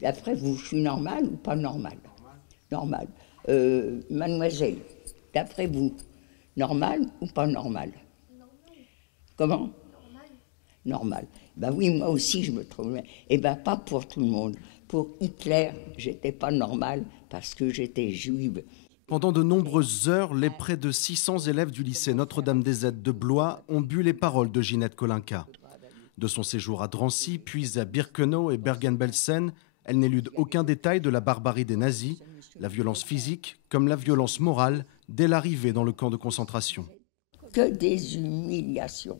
D'après vous, je suis normale ou pas normale? Normale. Mademoiselle, d'après vous, normale ou pas normale? Comment? Normal. Ben oui, moi aussi, je me trouve bien. Eh ben, pas pour tout le monde. Pour Hitler, j'étais pas normale parce que j'étais juive. Pendant de nombreuses heures, les près de 600 élèves du lycée Notre-Dame-des-Aides de Blois ont bu les paroles de Ginette Kolinka. De son séjour à Drancy, puis à Birkenau et Bergen-Belsen, elle n'élude aucun détail de la barbarie des nazis, la violence physique comme la violence morale dès l'arrivée dans le camp de concentration. Que des humiliations.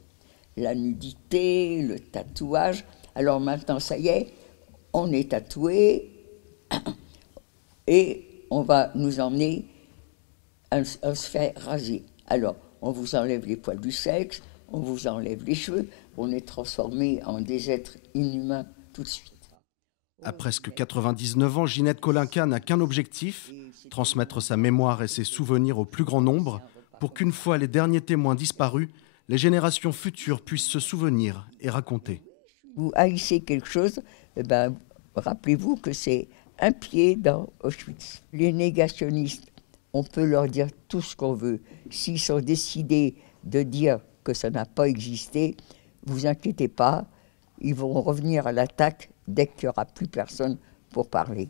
La nudité, le tatouage. Alors maintenant, ça y est, on est tatoué et on va nous emmener à se faire raser. Alors, on vous enlève les poils du sexe, on vous enlève les cheveux, on est transformé en des êtres inhumains tout de suite. À presque 99 ans, Ginette Kolinka n'a qu'un objectif, transmettre sa mémoire et ses souvenirs au plus grand nombre, pour qu'une fois les derniers témoins disparus, les générations futures puissent se souvenir et raconter. Vous haïssez quelque chose, eh ben, rappelez-vous que c'est un pied dans Auschwitz. Les négationnistes, on peut leur dire tout ce qu'on veut. S'ils sont décidés de dire que ça n'a pas existé, vous inquiétez pas, ils vont revenir à l'attaque dès qu'il n'y aura plus personne pour parler.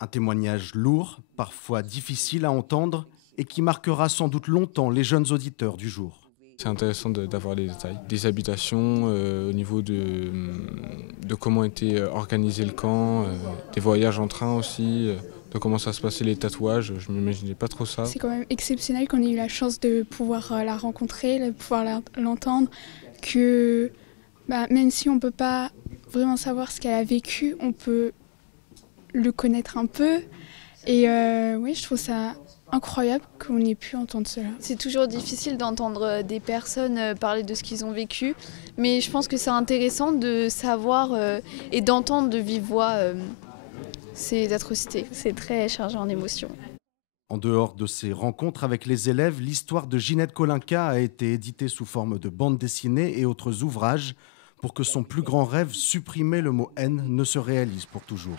Un témoignage lourd, parfois difficile à entendre, et qui marquera sans doute longtemps les jeunes auditeurs du jour. C'est intéressant d'avoir les détails. Des habitations, au niveau de comment était organisé le camp, des voyages en train aussi, de comment ça se passait les tatouages, je ne m'imaginais pas trop ça. C'est quand même exceptionnel qu'on ait eu la chance de pouvoir la rencontrer, de pouvoir l'entendre, que même si on ne peut pas vraiment savoir ce qu'elle a vécu, on peut le connaître un peu. Et oui, je trouve ça incroyable qu'on ait pu entendre cela. C'est toujours difficile d'entendre des personnes parler de ce qu'ils ont vécu, mais je pense que c'est intéressant de savoir et d'entendre de vive voix ces atrocités. C'est très chargé en émotions. En dehors de ces rencontres avec les élèves, l'histoire de Ginette Kolinka a été éditée sous forme de bande dessinée et autres ouvrages pour que son plus grand rêve, supprimer le mot haine, ne se réalise pour toujours.